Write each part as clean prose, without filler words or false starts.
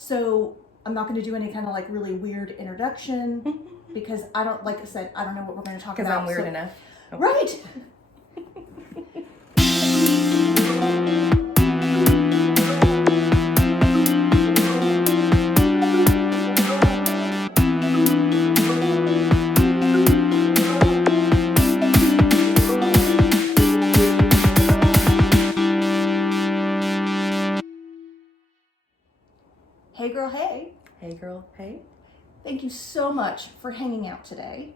So I'm not going to do any kind of like really weird introduction because I don't, like I said, I don't know what we're going to talk about. Because I'm weird enough. Oh. Right. Hey girl, hey. Hey girl, hey. Thank you so much for hanging out today.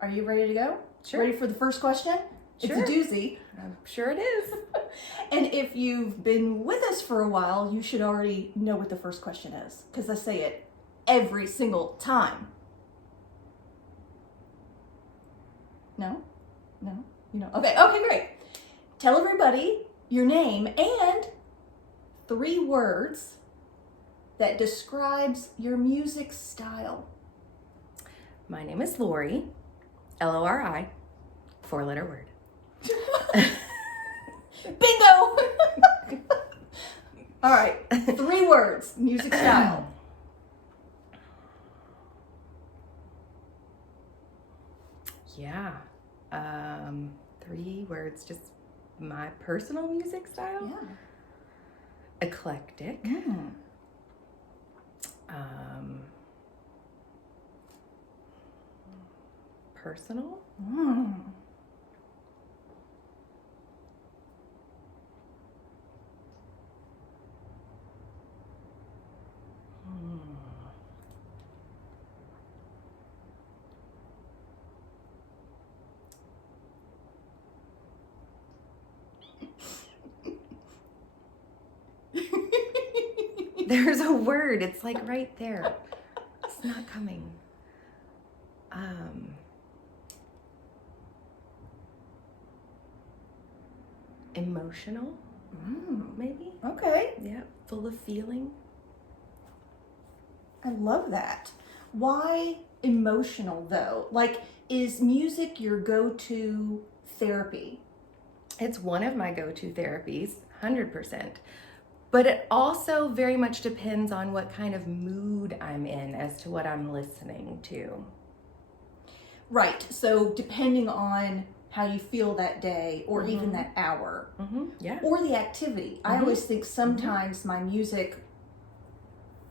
Are you ready to go? Sure. Ready for the first question? Sure. It's a doozy. I'm sure it is. And if you've been with us for a while, you should already know what the first question is, because I say it every single time. No? No? You know? Okay, great. Tell everybody your name and 3 words that describes your music style. My name is Lori, Lori, 4-letter word. Bingo! All right, 3 words, music style. Yeah, 3 words, just my personal music style. Yeah. Eclectic. Personal. There's a word. It's like right there. It's not coming. Emotional, maybe? Okay. Yeah, full of feeling. I love that. Why emotional though? Like, is music your go-to therapy? It's one of my go-to therapies, 100%. But it also very much depends on what kind of mood I'm in as to what I'm listening to. Right. So depending on how you feel that day or even that hour Yeah. or the activity. I always think sometimes my music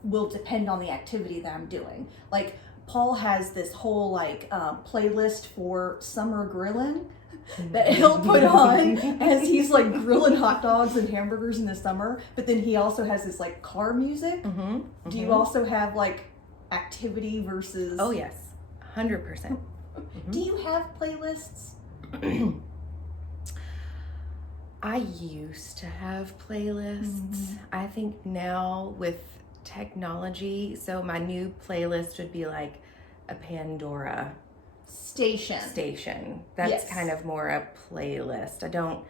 will depend on the activity that I'm doing. Like Paul has this whole like playlist for summer grilling that he'll put on as he's like grilling hot dogs and hamburgers in the summer. But then he also has this like car music. Do you also have like activity versus? Oh yes, 100%. Do you have playlists? I used to have playlists. I think now with technology, so my new playlist would be like a Pandora station. That's kind of more a playlist. I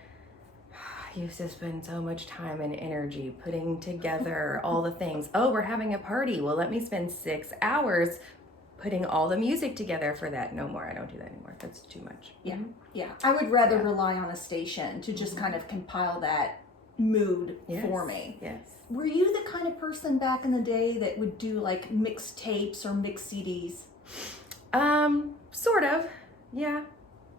used to spend so much time and energy putting together all the things. Oh, we're having a party. Well, let me spend 6 hours putting all the music together for that. No more. I don't do that anymore. That's too much. Yeah. I would rather rely on a station to just kind of compile that mood for me. Yes. Were you the kind of person back in the day that would do like mixed tapes or mixed CDs? Sort of. Yeah.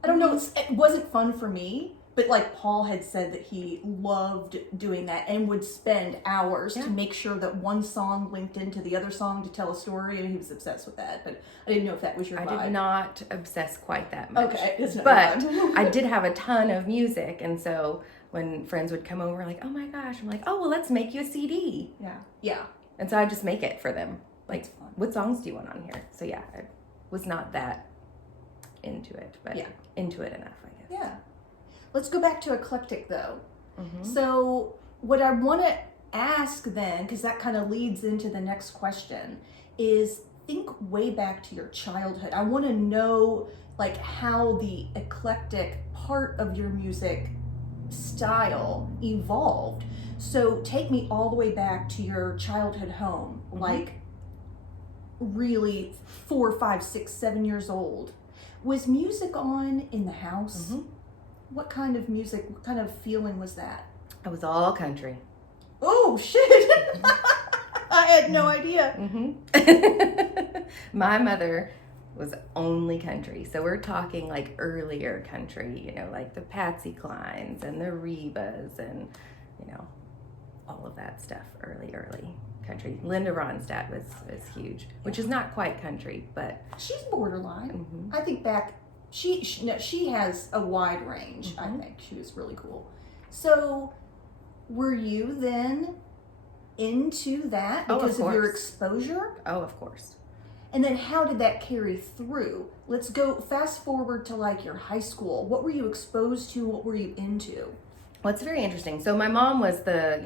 I don't know. It wasn't fun for me, but like Paul had said that he loved doing that and would spend hours to make sure that one song linked into the other song to tell a story, and he was obsessed with that. But I didn't know if that was your vibe. I did not obsess quite that much. Okay, it's not but I did have a ton of music, and so when friends would come over, like, oh my gosh, I'm like, oh well, let's make you a CD. Yeah. And so I just make it for them. Like, what songs do you want on here? So yeah, I was not that into it, but into it enough, I guess. Yeah. Let's go back to eclectic though. So what I want to ask then, because that kind of leads into the next question, is think way back to your childhood. I want to know like how the eclectic part of your music style evolved. So take me all the way back to your childhood home, like really 4, 5, 6, 7 years old. Was music on in the house? What kind of music, what kind of feeling was that? I was all country. Oh, shit. I had had no idea. My mother was only country. So we're talking like earlier country, you know, like the Patsy Clines and the Rebas and, you know, all of that stuff. Early country. Linda Ronstadt was huge, which is not quite country, but she's borderline. I think she has a wide range. I think she was really cool. So were you then into that because of your exposure? Oh, of course. And then how did that carry through? Let's go fast forward to like your high school. What were you exposed to? What were you into? Well, it's very interesting. So my mom was the,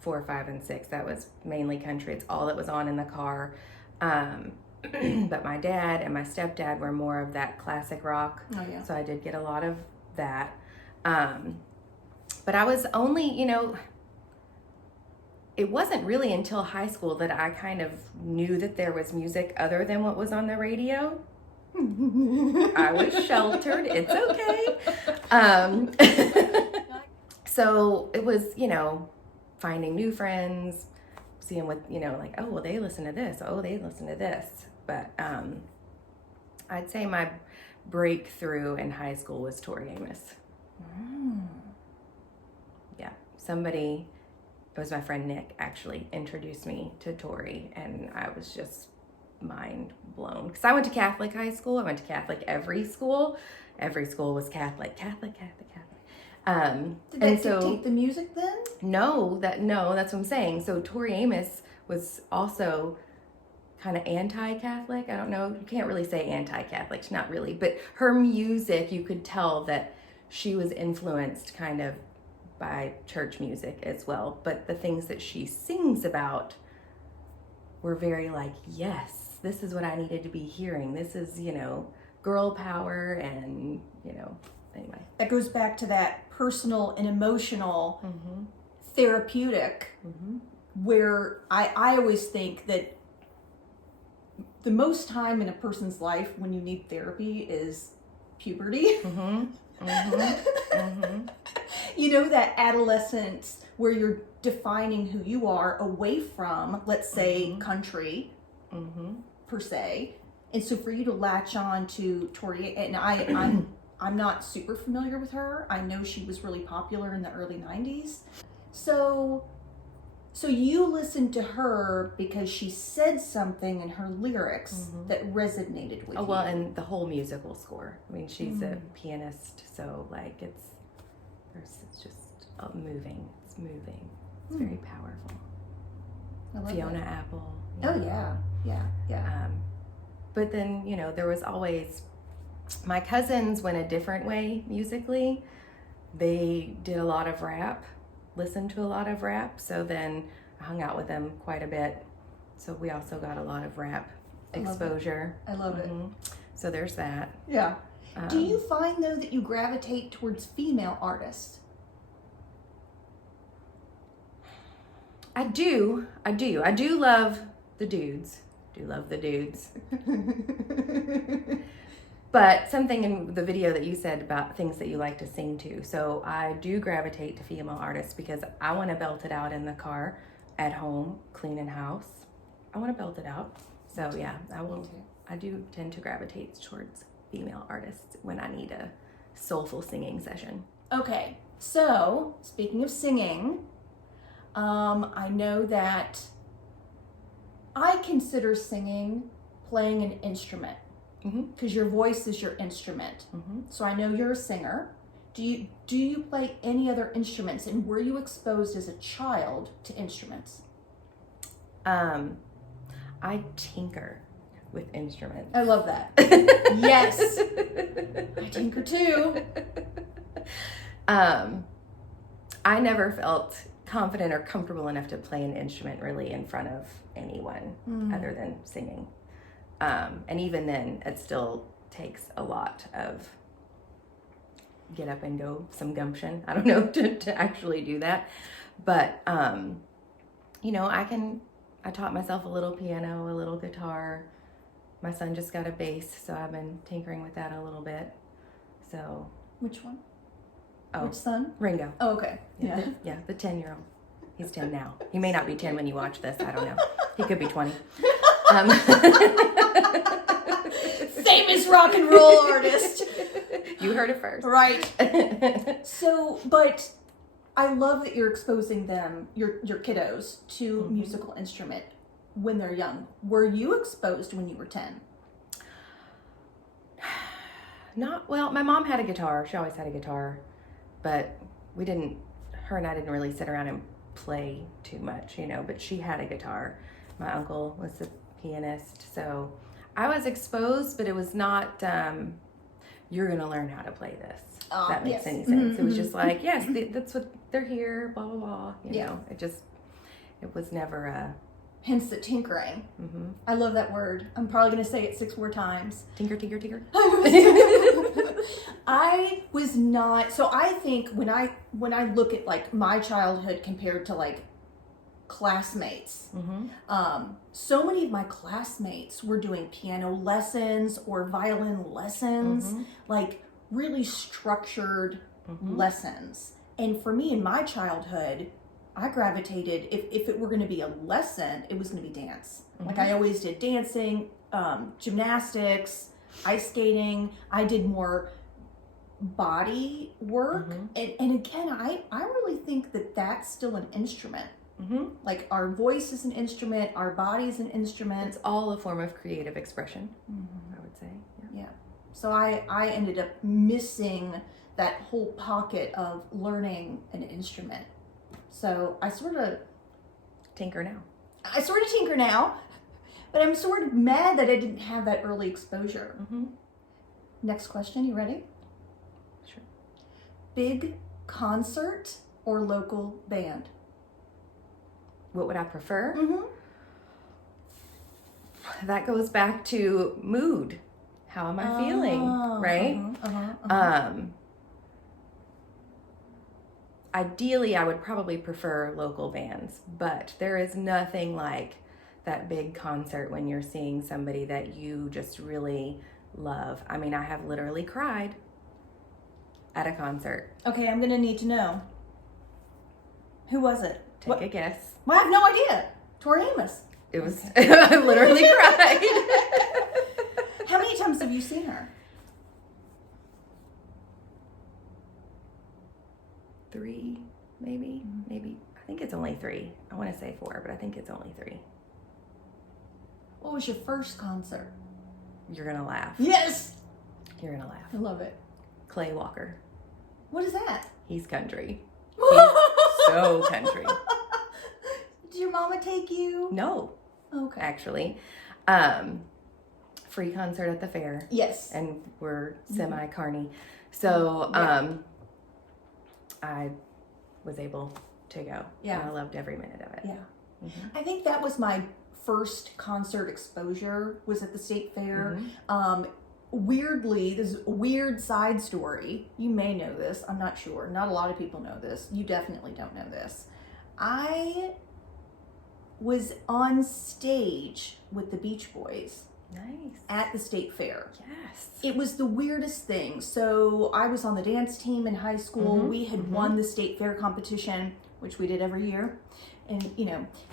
4, 5, and 6. That was mainly country. It's all that was on in the car. But my dad and my stepdad were more of that classic rock. Oh, yeah. So I did get a lot of that. But I was only, it wasn't really until high school that I kind of knew that there was music other than what was on the radio. I was sheltered. It's okay. So it was, finding new friends, seeing what, like, oh, well, they listen to this. Oh, they listen to this. But I'd say my breakthrough in high school was Tori Amos. Yeah. It was my friend Nick actually introduced me to Tori, and I was just mind blown. Because I went to Catholic high school. I went to Catholic every school. Every school was Catholic. Did that dictate the music then? No, that's what I'm saying. So Tori Amos was also kind of anti-Catholic. I don't know. You can't really say anti-Catholic. She's not really. But her music, you could tell that she was influenced kind of by church music as well. But the things that she sings about were very like, yes, this is what I needed to be hearing. This is, girl power and, anyway. That goes back to that personal and emotional therapeutic where I always think that the most time in a person's life when you need therapy is puberty. That adolescence where you're defining who you are away from, let's say, country per se. And so for you to latch on to Tori, and I'm not super familiar with her. I know she was really popular in the early 90s. So you listened to her because she said something in her lyrics that resonated with you. Well, and the whole musical score. I mean, she's a pianist, so like it's just moving. It's moving. It's very powerful. I love Fiona that. Apple. Yeah. But then, there was always, my cousins went a different way musically. They did a lot of rap, listened to a lot of rap. So then I hung out with them quite a bit. So we also got a lot of rap exposure. I love it. So there's that. Yeah. Do you find, though, that you gravitate towards female artists? I do love the dudes. But something in the video that you said about things that you like to sing to. So I do gravitate to female artists because I want to belt it out in the car, at home, cleaning house. I want to belt it out. So yeah, I do tend to gravitate towards female artists when I need a soulful singing session. Okay, so speaking of singing, I know that I consider singing playing an instrument because your voice is your instrument. So I know you're a singer. Do you play any other instruments, and were you exposed as a child to instruments? I tinker with instruments. I love that. Yes. I tinker too. I never felt confident or comfortable enough to play an instrument really in front of anyone other than singing. And even then, it still takes a lot of get up and go, some gumption. I don't know to actually do that. But, I taught myself a little piano, a little guitar. My son just got a bass, so I've been tinkering with that a little bit. So. Which one? Oh. Which son? Ringo. Oh, okay. Yeah. The 10-year-old. He's 10 now. He may not be 10 when you watch this. I don't know. He could be 20. Famous rock and roll artist. You heard it first. Right. So, but I love that you're exposing them, your kiddos, to musical instrument when they're young. Were you exposed when you were 10? Well, my mom had a guitar. She always had a guitar. But her and I didn't really sit around and play too much, but she had a guitar. My uncle was the pianist. So I was exposed, but it was not, you're going to learn how to play this. If that makes any sense. It was just like, yes, that's what they're here, blah, blah, blah. You know, it was never a... Hence the tinkering. I love that word. I'm probably going to say it 6 more times. Tinker, tinker, tinker. I was not, so I think when I look at like my childhood compared to like classmates, so many of my classmates were doing piano lessons or violin lessons, like really structured lessons. And for me in my childhood, I gravitated, if it were going to be a lesson, it was going to be dance. Like I always did dancing, gymnastics, ice skating. I did more body work. And again, I really think that that's still an instrument. Like our voice is an instrument, our body is an instrument. It's all a form of creative expression, I would say. Yeah. So I ended up missing that whole pocket of learning an instrument. So I sort of tinker now, but I'm sort of mad that I didn't have that early exposure. Next question, you ready? Sure. Big concert or local band? What would I prefer? That goes back to mood. How am I feeling, right? Ideally, I would probably prefer local bands, but there is nothing like that big concert when you're seeing somebody that you just really love. I mean, I have literally cried at a concert. Okay, I'm gonna need to know. Who was it? Take a guess. Well, I have no idea. Tori Amos. It was, I literally cried. How many times have you seen her? 3, maybe. I think it's only 3. I want to say 4, but I think it's only 3. What was your first concert? You're going to laugh. Yes! You're going to laugh. I love it. Clay Walker. What is that? He's country. He's so country. Did your mama take you? No. Okay. Actually. Free concert at the fair. Yes. And we're semi-carny. So, I was able to go. Yeah. And I loved every minute of it. Yeah. I think that was my first concert exposure, was at the state fair. Weirdly, this is a weird side story. You may know this. I'm not sure. Not a lot of people know this. You definitely don't know this. I was on stage with the Beach Boys. Nice. At the state fair. Yes. It was the weirdest thing. So I was on the dance team in high school. We had won the state fair competition, which we did every year. And,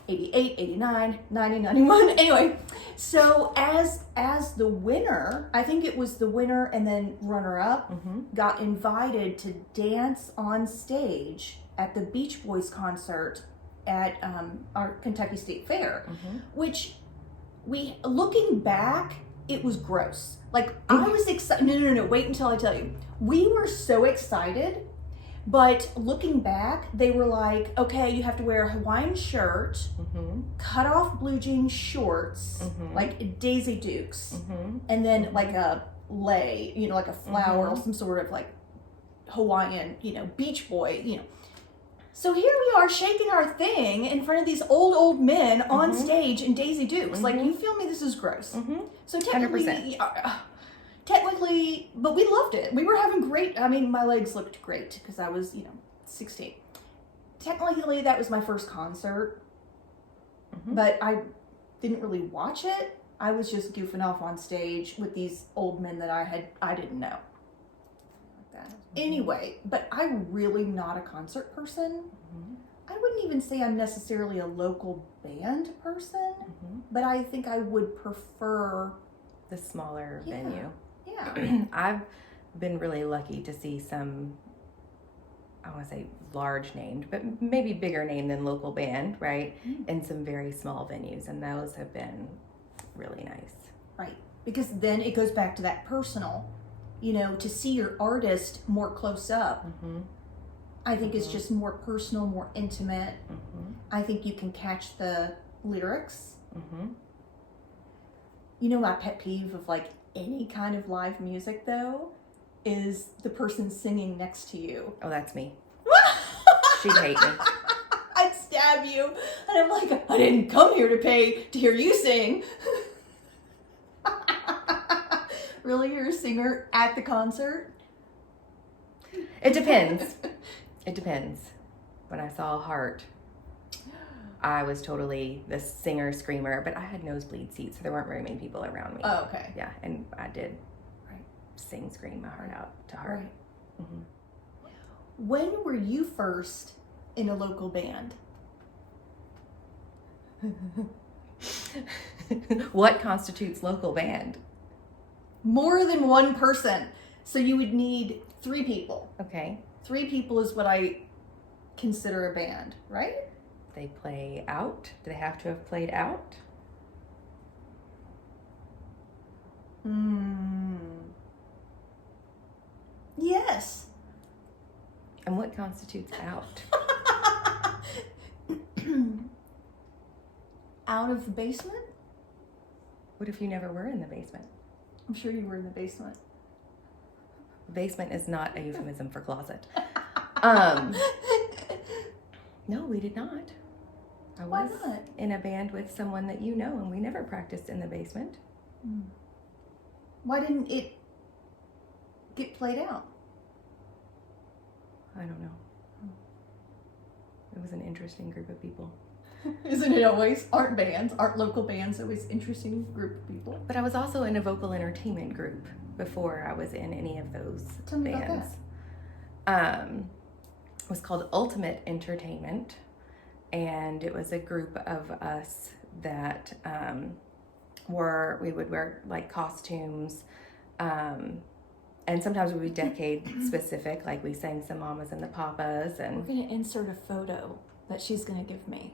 88, 89, 90, 91. Anyway, so as the winner, I think it was the winner and then runner-up, got invited to dance on stage at the Beach Boys concert at our Kentucky State Fair, which... looking back, it was gross. Like, I was excited. No, wait until I tell you. We were so excited, but looking back, they were like, okay, you have to wear a Hawaiian shirt, cut off blue jean shorts, like Daisy Dukes, and then like a lei, like a flower or some sort of like Hawaiian, Beach Boy, So here we are shaking our thing in front of these old men on stage in Daisy Dukes. Like, you feel me? This is gross. So technically, but we loved it. We were having great, my legs looked great because I was, 16. Technically, that was my first concert, but I didn't really watch it. I was just goofing off on stage with these old men that I didn't know. Anyway, but I'm really not a concert person. I wouldn't even say I'm necessarily a local band person, but I think I would prefer the smaller venue. Yeah. I've been really lucky to see some, I want to say large named, but maybe bigger name than local band, right? In some very small venues, and those have been really nice. Right, because then it goes back to that personal, to see your artist more close up. I think it's just more personal, more intimate. I think you can catch the lyrics. My pet peeve of like any kind of live music though is the person singing next to you. Oh, that's me. She'd hate me. I'd stab you. And I'm like, I didn't come here to hear you sing. Really? You're a singer at the concert? It depends. It depends. When I saw Heart, I was totally the singer screamer, but I had nosebleed seats, so there weren't very many people around me. Oh, okay. Yeah, and I did sing, scream my heart out to Heart. Right. When were you first in a local band? What constitutes local band? More than one person. So you would need 3 people. Okay. 3 people is what I consider a band, right? They play out? Do they have to have played out? Yes. And what constitutes out? Out of the basement? What if you never were in the basement? I'm sure you were in the basement. Basement is not a euphemism for closet. No, we did not. I was Why not? in a band with someone that you know, and we never practiced in the basement. Why didn't it get played out? I don't know. It was an interesting group of people. Isn't it always? Aren't local bands always interesting group of people? But I was also in a vocal entertainment group before I was in any of those Tell me bands. About It was called Ultimate Entertainment, and it was a group of us that we would wear like costumes, and sometimes we would be decade specific, like we sang some Mamas and the Papas. And we're going to insert a photo that she's going to give me.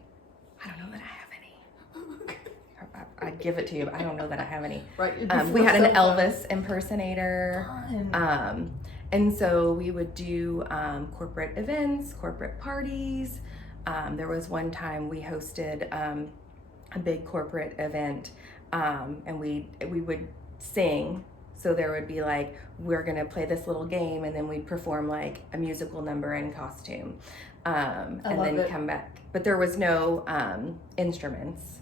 I don't know that I have any. I'd give it to you, but I don't know that I have any. Right. We had an Elvis impersonator. And so we would do corporate events, corporate parties. There was one time we hosted a big corporate event, and we would sing. So there would be like, we're gonna play this little game, and then we'd perform like a musical number in costume, and then come back. But there was no instruments,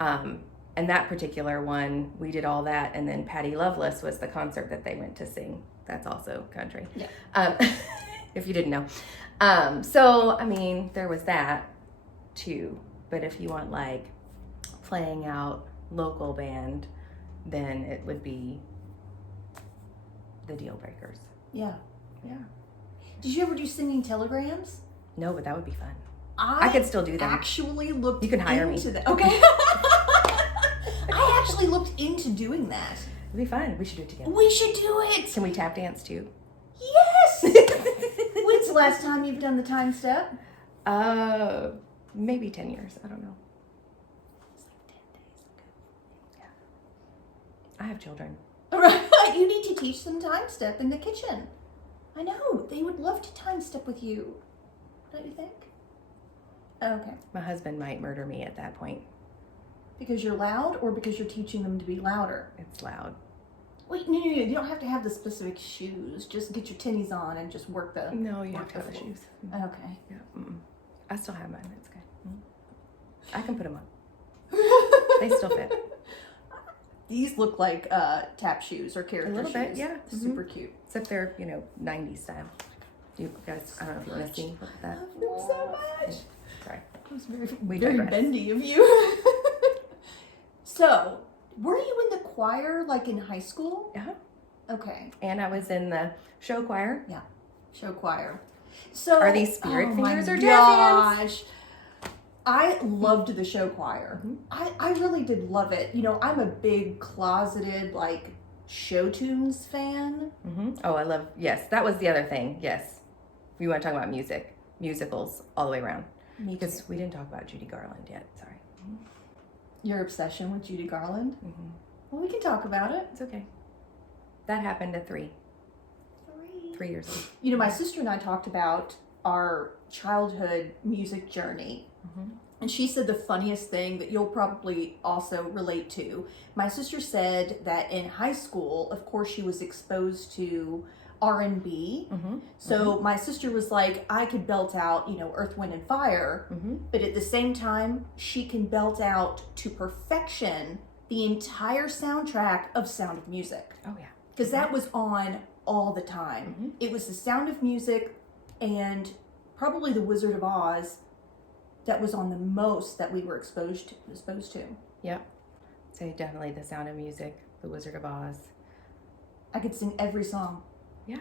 and that particular one, we did all that, and then Patty Loveless was the concert that they went to sing. That's also country. Yeah. If you didn't know. So, I mean, there was that too. But if you want like playing out local band, then it would be the Deal Breakers. Yeah. Did you ever do singing telegrams? No, but that would be fun. I could still do that. Actually looked You can hire me. That. Okay. I actually looked into doing that. It'd be fun. We should do it together. We should do it. Can we tap dance too? Yes. When's the last time you've done the time step? Maybe 10 years. I don't know. It's like 10 days. Yeah. I have children. Right. You need to teach them time step in the kitchen. I know. They would love to time step with you. Don't you think? Okay. My husband might murder me at that point. Because you're loud, or because you're teaching them to be louder? It's loud. Wait, no. You don't have to have the specific shoes. Just get your tinnies on and just work the... No, you have to have the shoes. Okay. Yeah. I still have mine. It's good. I can put them on. They still fit. These look like tap shoes or character shoes. A little bit, yeah. Super cute. Except they're, 90s style. You guys, I don't know if you want to see that. I love them so much. Sorry. It was very digress. bendy of you. So, were you in the choir like in high school? Yeah. Okay. And I was in the show choir. Yeah. Show choir. So Are these spirit fingers or jazz gosh. I loved the show choir. Mm-hmm. I really did love it. You know, I'm a big closeted like show tunes fan. Mm-hmm. Oh, I love, yes, that was the other thing. Yes. We want to talk about musicals all the way around. Me too. Because we didn't talk about Judy Garland yet. Sorry. Your obsession with Judy Garland? Mm-hmm. Well, we can talk about it. It's okay. That happened at 3 years old. You know, my sister and I talked about our childhood music journey. Mm-hmm. And she said the funniest thing that you'll probably also relate to. My sister said that in high school, of course, she was exposed to R&B. Mm-hmm. So my sister was like, I could belt out, you know, Earth, Wind, and Fire. Mm-hmm. But at the same time, she can belt out to perfection the entire soundtrack of Sound of Music. Oh, yeah. Because that was on all the time. Mm-hmm. It was the Sound of Music and probably the Wizard of Oz that was on the most that we were exposed to. Yep. So definitely the Sound of Music, the Wizard of Oz. I could sing every song. Yeah.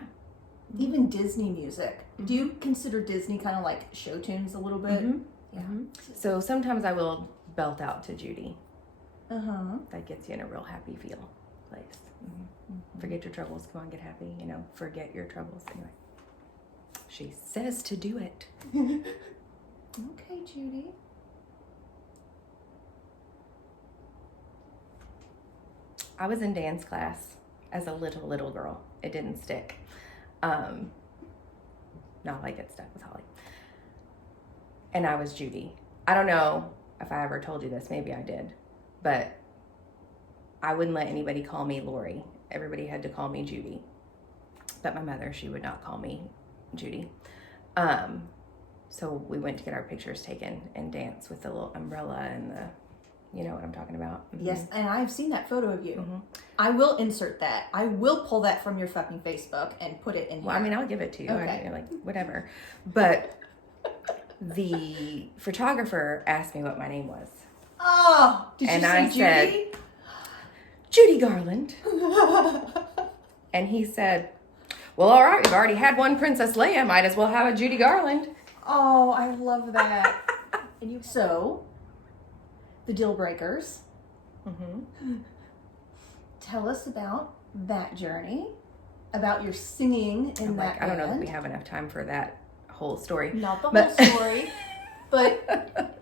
Even Disney music. Mm-hmm. Do you consider Disney kind of like show tunes a little bit? Mm-hmm. Yeah. Mm-hmm. So sometimes I will belt out to Judy. Uh-huh. That gets you in a real happy feel place. Mm-hmm. Mm-hmm. Forget your troubles. Come on, get happy. You know, forget your troubles. Anyway. She says to do it. Okay, Judy. I was in dance class as a little girl. It didn't stick. Not like it stuck with Holly. And I was Judy. I don't know if I ever told you this. Maybe I did. But I wouldn't let anybody call me Lori. Everybody had to call me Judy. But my mother, she would not call me Judy. So we went to get our pictures taken and dance with the little umbrella and the, you know what I'm talking about. Mm-hmm. Yes, and I've seen that photo of you. Mm-hmm. I will insert that. I will pull that from your fucking Facebook and put it in here. Well, I mean, I'll give it to you. Okay. Like, whatever. But the photographer asked me what my name was. Oh, did you say Judy? Judy Garland. And he said, well, all right, we've already had one Princess Leia. Might as well have a Judy Garland. Oh, I love that. So, the deal breakers. Mm-hmm. Tell us about that journey, about your singing in that I don't know band. that we have enough time for that whole story. Not the whole story, but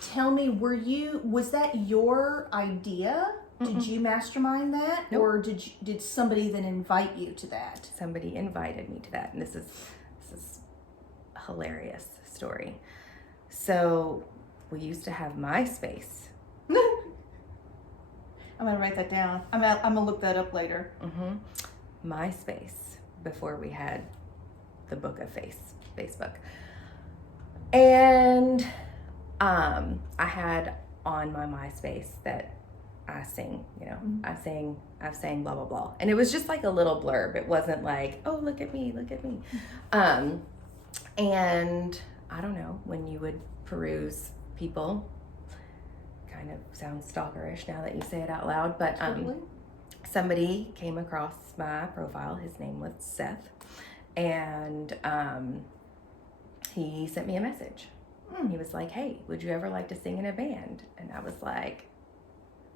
tell me, was that your idea? Mm-mm. Did you mastermind that? Nope. Or did somebody then invite you to that? Somebody invited me to that, and this is a hilarious story. So we used to have MySpace. I'm gonna write that down. I'm gonna look that up later. Mm-hmm. MySpace, before we had the book of Facebook. And I had on my MySpace that I sing, you know, Mm-hmm. I've sang blah, blah, blah. And it was just like a little blurb. It wasn't like, oh, look at me. And I don't know, when you would peruse people, kind of sounds stalkerish now that you say it out loud, but Totally. somebody came across my profile. His name was Seth. And he sent me a message. He was like, hey, would you ever like to sing in a band? And I was like,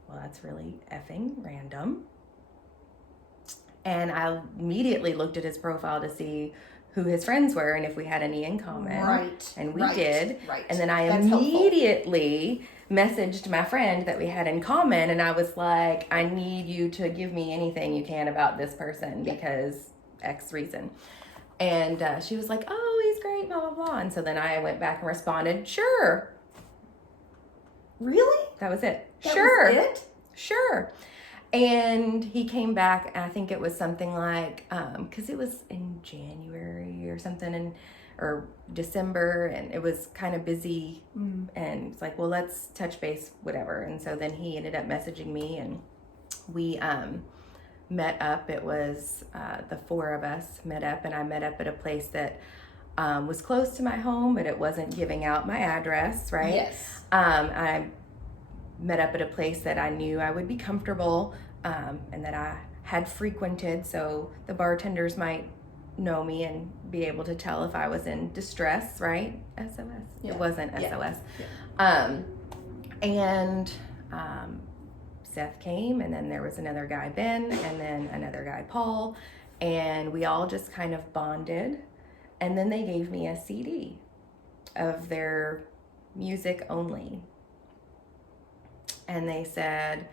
well, that's really effing random. And I immediately looked at his profile to see who his friends were and if we had any in common. Right. And we right, did. Right. And then I That's immediately messaged my friend that we had in common, and I was like, I need you to give me anything you can about this person because X reason. And she was like, oh, he's great, blah, blah, blah. And so then I went back and responded, sure. Really? That was it. That Sure. was it? Sure. And he came back, and I think it was something like, because it was in January or something, or December, and it was kind of busy. And it's like, well, let's touch base, whatever. And so then he ended up messaging me, and we met up. It was the four of us met up, and I met up at a place that was close to my home, but it wasn't giving out my address, right? Yes. I met up at a place that I knew I would be comfortable and that I had frequented, so the bartenders might know me and be able to tell if I was in distress, right? SOS. Yeah. It wasn't Yeah. SOS. Yeah. And Seth came, and then there was another guy, Ben, and then another guy, Paul, and we all just kind of bonded. And then they gave me a CD of their music only. And they said,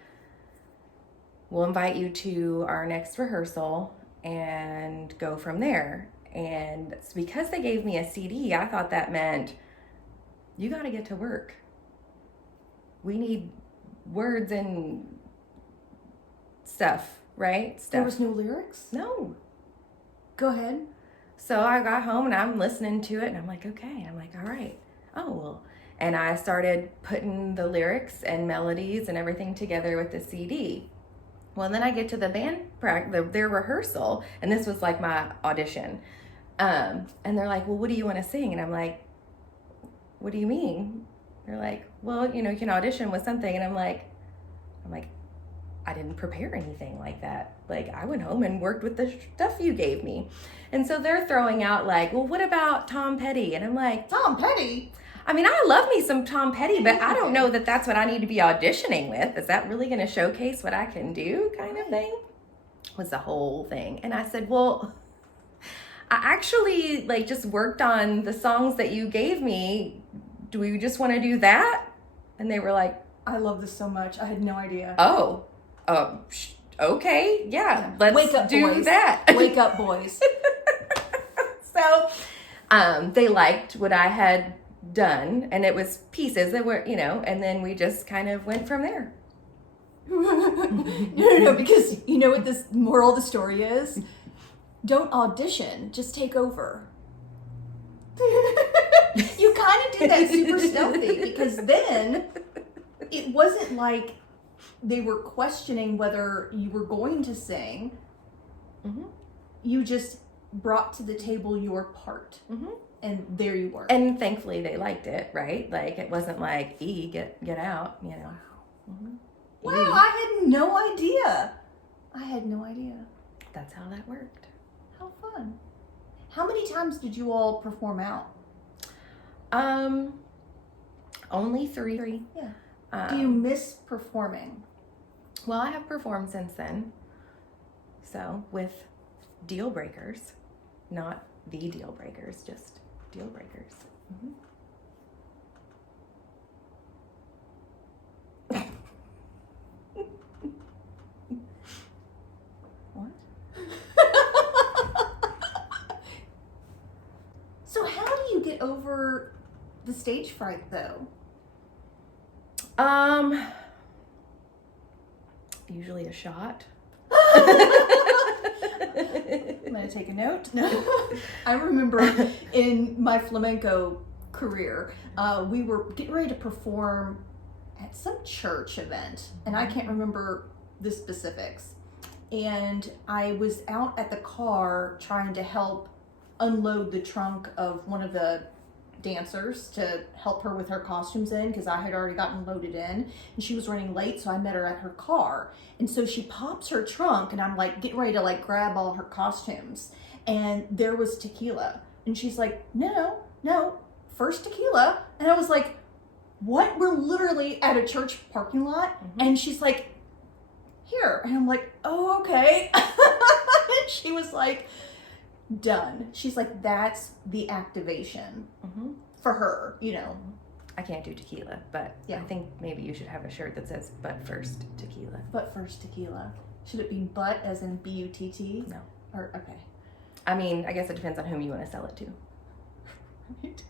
we'll invite you to our next rehearsal and go from there. And because they gave me a CD, I thought that meant you got to get to work. We need words and stuff, right? There was no lyrics? No. Go ahead. So I got home and I'm listening to it and I'm like, okay. I'm like, all right. Oh, well. And I started putting the lyrics and melodies and everything together with the CD. Well, then I get to the band their rehearsal, and this was like my audition. And they're like, well, what do you want to sing? And I'm like, what do you mean? They're like, well, you can audition with something. And I'm like, I didn't prepare anything like that. Like, I went home and worked with the stuff you gave me. And so they're throwing out like, well, what about Tom Petty? And I'm like, Tom Petty? I mean, I love me some Tom Petty, but I don't know that that's what I need to be auditioning with. Is that really going to showcase what I can do, kind of thing? Was the whole thing. And I said, well, I actually just worked on the songs that you gave me. Do we just want to do that? And they were like, I love this so much. I had no idea. Oh, okay, yeah. Let's Wake up, do boys. that. Wake up, boys. So, they liked what I had done, and it was pieces that were, and then we just kind of went from there. No, because you know what this moral of the story is? Don't audition, just take over. You kind of did that super stealthy, because then it wasn't like they were questioning whether you were going to sing. Mm-hmm. You just brought to the table your part. Mm-hmm. And there you were. And thankfully they liked it, right? Like, it wasn't like, get out, Wow. Mm-hmm. Wow, I had no idea. That's how that worked. How fun. How many times did you all perform out? Only 3. Yeah. Do you miss performing? Well, I have performed since then. So, with deal breakers, not the deal breakers, just deal breakers. Mm-hmm. What? So how do you get over the stage fright, though? Usually a shot. I'm gonna take a note. No. I remember in my flamenco career, we were getting ready to perform at some church event, and I can't remember the specifics. And I was out at the car trying to help unload the trunk of one of the dancers to help her with her costumes in, because I had already gotten loaded in and she was running late, so I met her at her car. And so she pops her trunk and I'm like getting ready to grab all her costumes, and there was tequila, and she's like, no, first tequila. And I was like, what? We're literally at a church parking lot. Mm-hmm. And she's like, here. And I'm like, oh, okay. And she was like, done. She's like, that's the activation. Mm-hmm. For her, I can't do tequila, but yeah. I think maybe you should have a shirt that says "But first tequila." But first tequila. Should it be "but" as in B-U-T-T? No. Or okay. I mean, I guess it depends on whom you want to sell it to. Right.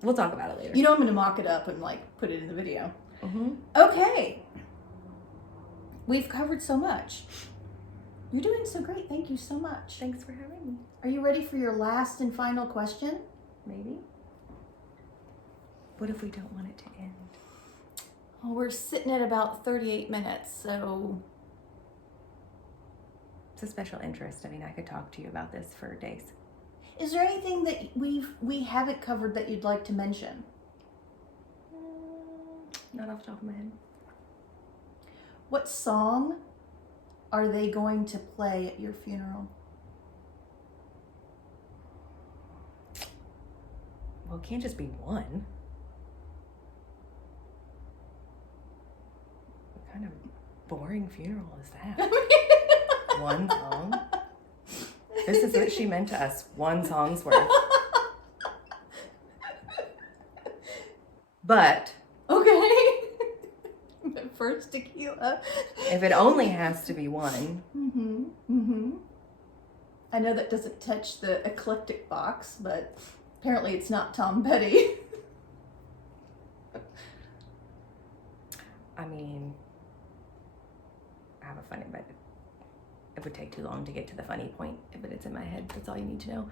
We'll talk about it later. I'm going to mock it up and put it in the video. Mm-hmm. Okay. We've covered so much. You're doing so great. Thank you so much. Thanks for having me. Are you ready for your last and final question? Maybe. What if we don't want it to end? Well, we're sitting at about 38 minutes, so... It's a special interest. I mean, I could talk to you about this for days. Is there anything that we haven't covered that you'd like to mention? Not off the top of my head. What song are they going to play at your funeral? Well, it can't just be one. What kind of boring funeral is that? One song? This is what she meant to us. One song's worth. But Okay. First tequila. if it only has to be one. Mm-hmm. Mm-hmm. I know that doesn't touch the eclectic box, but apparently it's not Tom Petty. I mean, I have a funny, but it would take too long to get to the funny point, but it's in my head. That's all you need to know.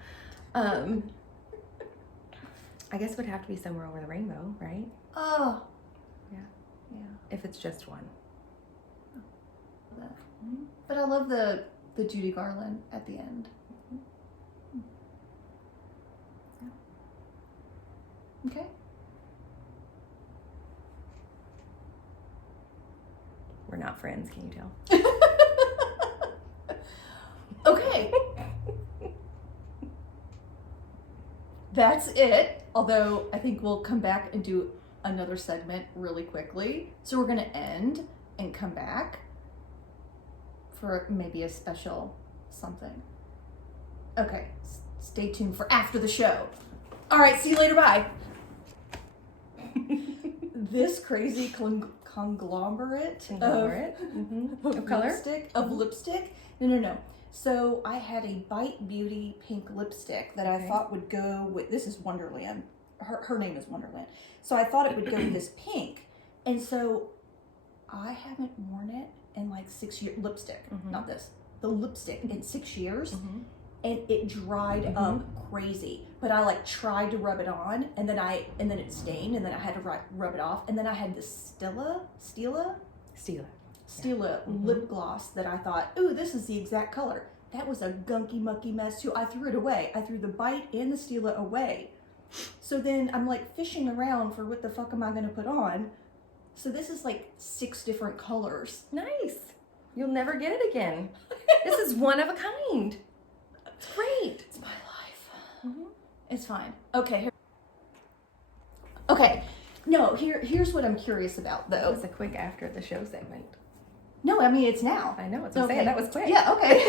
I guess it would have to be Somewhere Over the Rainbow, right? Oh. Yeah. Yeah. If it's just one. But I love the Judy Garland at the end. Okay. We're not friends, can you tell? Okay. That's it. Although I think we'll come back and do another segment really quickly. So we're going to end and come back for maybe a special something. Okay. Stay tuned for after the show. All right. See you later. Bye. This crazy conglomerate of color? lipstick. No. So I had a Bite Beauty pink lipstick that I thought would go with, this is Wonderland. Her name is Wonderland. So I thought it would go with this pink. And so I haven't worn it in like 6 years, lipstick, not this, the lipstick in 6 years. And it dried up crazy. But I like tried to rub it on and then it stained and then I had to rub it off. And then I had this Stila lip gloss that I thought, ooh, this is the exact color. That was a gunky mucky mess too. I threw it away. I threw the Bite and the Stila away. So then I'm like fishing around for what the fuck am I gonna put on? So this is like 6 different colors. Nice. You'll never get it again. This is one of a kind. It's great. It's my life. It's fine. Okay. Okay. No, here's what I'm curious about though. That was a quick after the show segment. No, I mean it's now. I know. It's okay. That was quick. Yeah. Okay.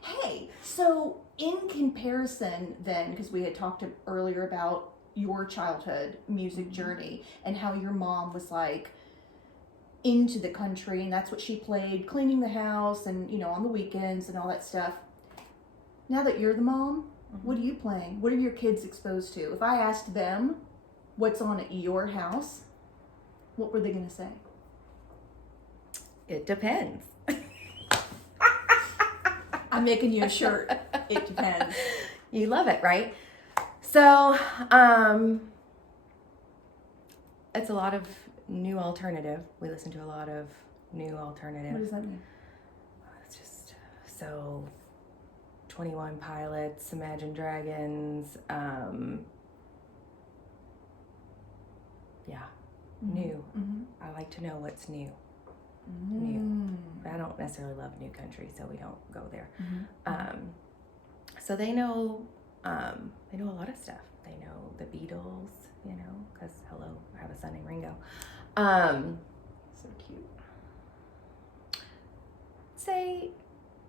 Hey, so in comparison, then, because we had talked earlier about your childhood music journey and how your mom was like into the country and that's what she played, cleaning the house and on the weekends and all that stuff. Now that you're the mom, what are you playing? What are your kids exposed to? If I asked them what's on at your house, what were they going to say? It depends. I'm making you a shirt. It depends. You love it, right? So, it's a lot of new alternative. We listen to a lot of new alternative. What does that mean? It's just so 21 Pilots, Imagine Dragons, new. I like to know what's new. New. I don't necessarily love new country, so we don't go there. So they know a lot of stuff. They know the Beatles, because hello, I have a son named Ringo. So cute. Say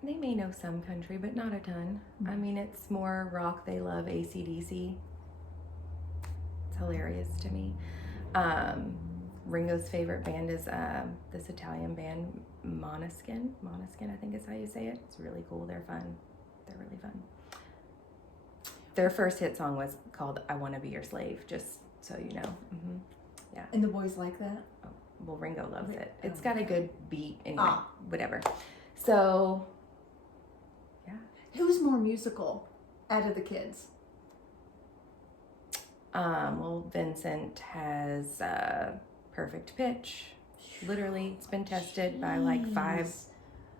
they may know some country, but not a ton. I mean, it's more rock. They love AC/DC. It's hilarious to me. Ringo's favorite band is this Italian band, Måneskin. Måneskin, I think is how you say it. It's really cool. They're fun. They're really fun. Their first hit song was called I Want to Be Your Slave, just so you know. Yeah. And the boys like that? Oh, well, Ringo loves it. It's got a good beat anyway, whatever. So, yeah. Who's more musical out of the kids? Well, Vincent has perfect pitch. Literally, it's been tested by like 5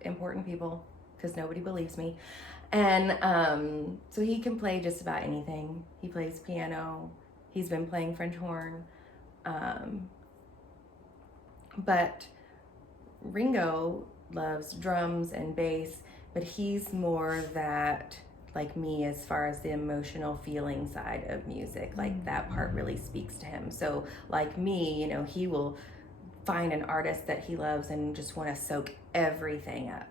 important people because nobody believes me. And so he can play just about anything. He plays piano. He's been playing French horn. But Ringo loves drums and bass, but he's more that like me as far as the emotional feeling side of music. Like that part really speaks to him. So like me, you know, he will find an artist that he loves and just want to soak everything up.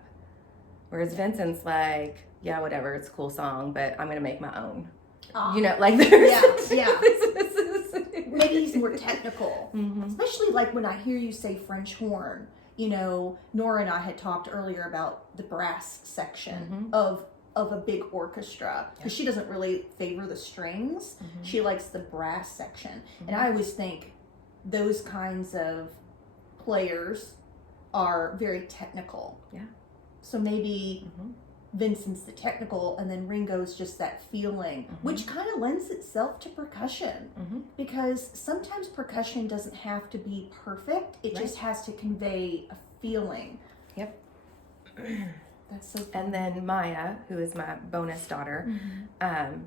Whereas Vincent's like, yeah, whatever, it's a cool song, but I'm going to make my own. You know, like there's... Yeah. Maybe he's more technical. Especially like when I hear you say French horn. You know, Nora and I had talked earlier about the brass section of a big orchestra. Because she doesn't really favor the strings. She likes the brass section. And I always think those kinds of players are very technical. Yeah. So maybe Vincent's the technical, and then Ringo's just that feeling, which kind of lends itself to percussion. Because sometimes percussion doesn't have to be perfect. It just has to convey a feeling. Yep. That's so fun. And then Maya, who is my bonus daughter,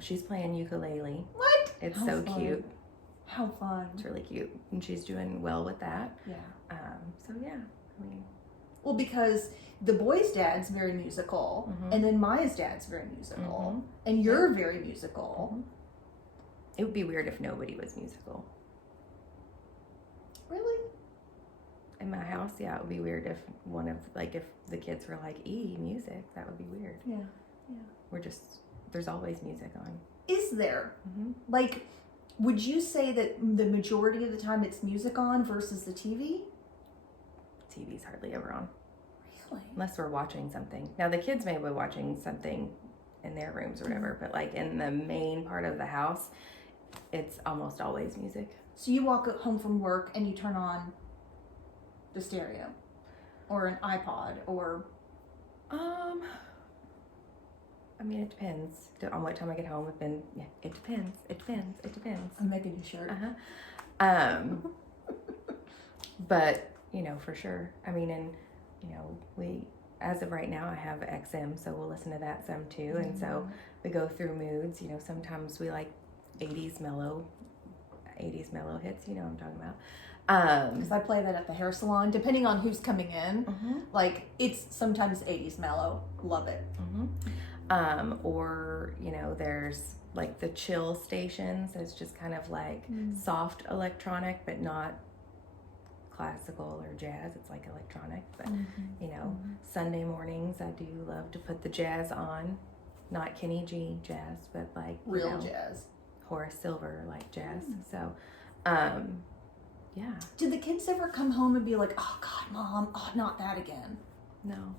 she's playing ukulele. What? It's so cute. How fun. It's really cute. And she's doing well with that. Yeah. So yeah, I mean. Well, because the boy's dad's very musical, and then Maya's dad's very musical, and you're very musical. It would be weird if nobody was musical. Really? In my house, yeah, it would be weird if if the kids were like, music, that would be weird. Yeah. There's always music on. Is there? Like, would you say that the majority of the time it's music on versus the TV? TV's hardly ever on. Really? Unless we're watching something. Now, the kids may be watching something in their rooms or whatever, but like in the main part of the house, it's almost always music. So you walk home from work and you turn on the stereo or an iPod or... I mean, it depends on what time I get home. It depends. I'm making you shirt. But, you know, for sure. I mean, and, you know, as of right now, I have XM, so we'll listen to that some too. And so we go through moods. You know, sometimes we like 80s mellow hits, you know what I'm talking about. Because I play that at the hair salon, depending on who's coming in. Like, it's sometimes 80s mellow. Love it. Or, you know, there's like the chill stations. It's just kind of like soft electronic, but not classical or jazz. It's like electronic, but you know, Sunday mornings I do love to put the jazz on. Not Kenny G jazz, but like real jazz. Horace Silver like jazz. So, yeah. Did the kids ever come home and be like, "Oh God, Mom, oh, not that again"? No.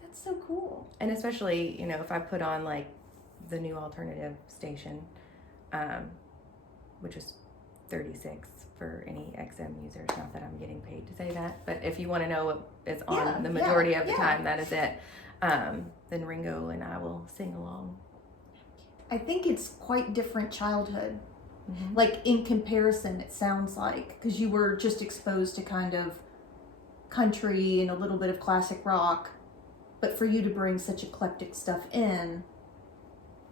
That's so cool. And especially, you know, if I put on like the new alternative station, which is 36 for any XM users. Not that I'm getting paid to say that, but if you want to know what is on the majority of the time, that is it. Then Ringo and I will sing along. I think it's quite different childhood. Like in comparison, it sounds like, because you were just exposed to kind of country and a little bit of classic rock. But for you to bring such eclectic stuff in,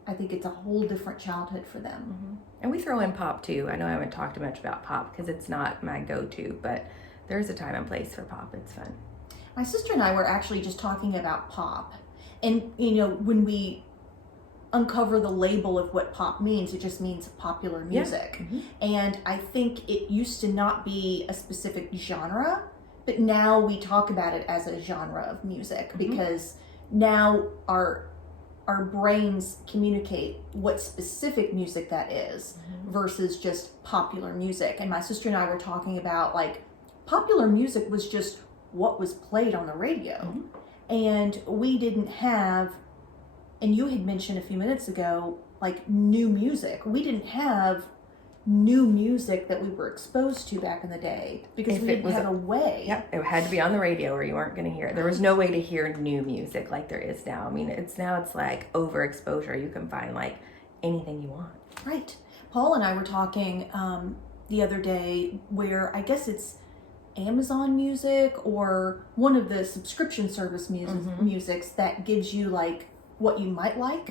I think it's a whole different childhood for them. And we throw in pop too. I know I haven't talked much about pop because it's not my go-to, but there's a time and place for pop. It's fun. My sister and I were actually just talking about pop. And, you know, when we uncover the label of what pop means, it just means popular music. And I think it used to not be a specific genre, but now we talk about it as a genre of music because now our brains communicate what specific music that is versus just popular music. And my sister and I were talking about, like, popular music was just what was played on the radio. And we didn't have, and you had mentioned a few minutes ago, like new music. We didn't have new music that we were exposed to back in the day because we didn't have a way. Yeah, it had to be on the radio or you weren't going to hear it. There was no way to hear new music like there is now. I mean, it's like overexposure. You can find like anything you want. Right. Paul and I were talking the other day where I guess it's Amazon Music or one of the subscription service musics that gives you like what you might like.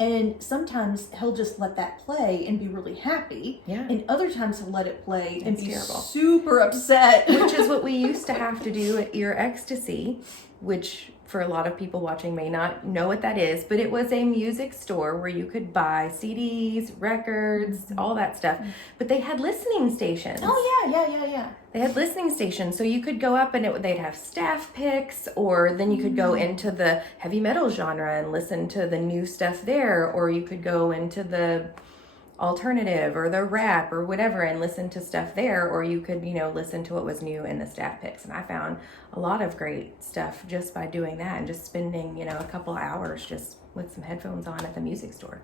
And sometimes he'll just let that play and be really happy. Yeah. And other times he'll let it play and It's be terrible. super upset. Which is what we used to have to do at Ear Ecstasy, which for a lot of people watching may not know what that is, but it was a music store where you could buy CDs, records, all that stuff. But they had listening stations. Oh, yeah. They had listening stations, so you could go up and they'd have staff picks, or then you could go into the heavy metal genre and listen to the new stuff there, or you could go into the alternative or the rap or whatever and listen to stuff there, or you could, listen to what was new in the staff picks. And I found a lot of great stuff just by doing that and just spending, a couple hours just with some headphones on at the music store.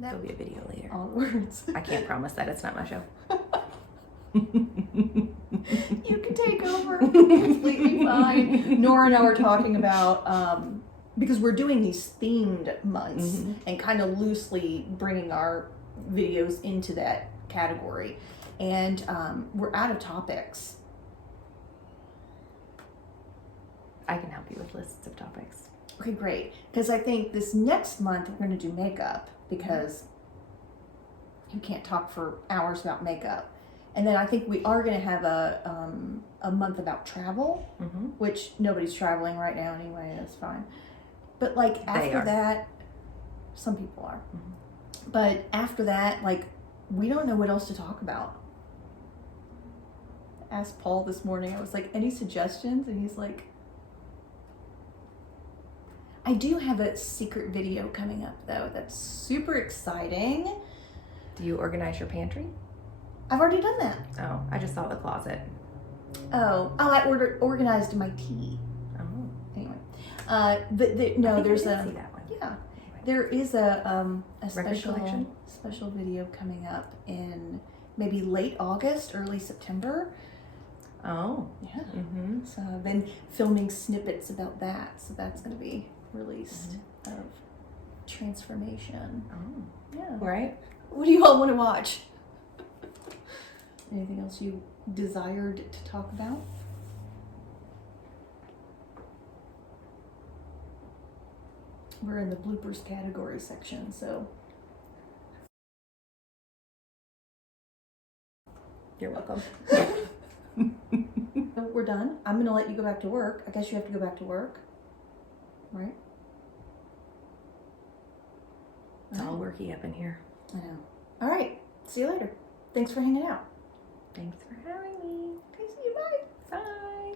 There'll be a video later. All words. I can't promise that. It's not my show. You can take over. Completely fine. Nora and I were talking about, because we're doing these themed months and kind of loosely bringing our videos into that category. And we're out of topics. I can help you with lists of topics. Okay, great. Because I think this next month we're going to do makeup, because you can't talk for hours about makeup. And then I think we are going to have a month about travel, which nobody's traveling right now anyway. That's fine. But like after that, some people are. But after that, like, we don't know what else to talk about. I asked Paul this morning, I was like, any suggestions? And he's like, I do have a secret video coming up though that's super exciting. Do you organize your pantry? I've already done that. Oh, I just saw the closet. Oh, I organized my tea. Oh. Anyway, there's a see that one. Yeah, there is a collection? special video coming up in maybe late August, early September. Oh. Yeah. So I've been filming snippets about that. So that's going to be released of transformation. Oh. Yeah. Right. What do you all want to watch? Anything else you desired to talk about? We're in the bloopers category section, so. You're welcome. We're done. I'm going to let you go back to work. I guess you have to go back to work, right? It's all worky up in here. I know. All right. See you later. Thanks for hanging out. Thanks for having me.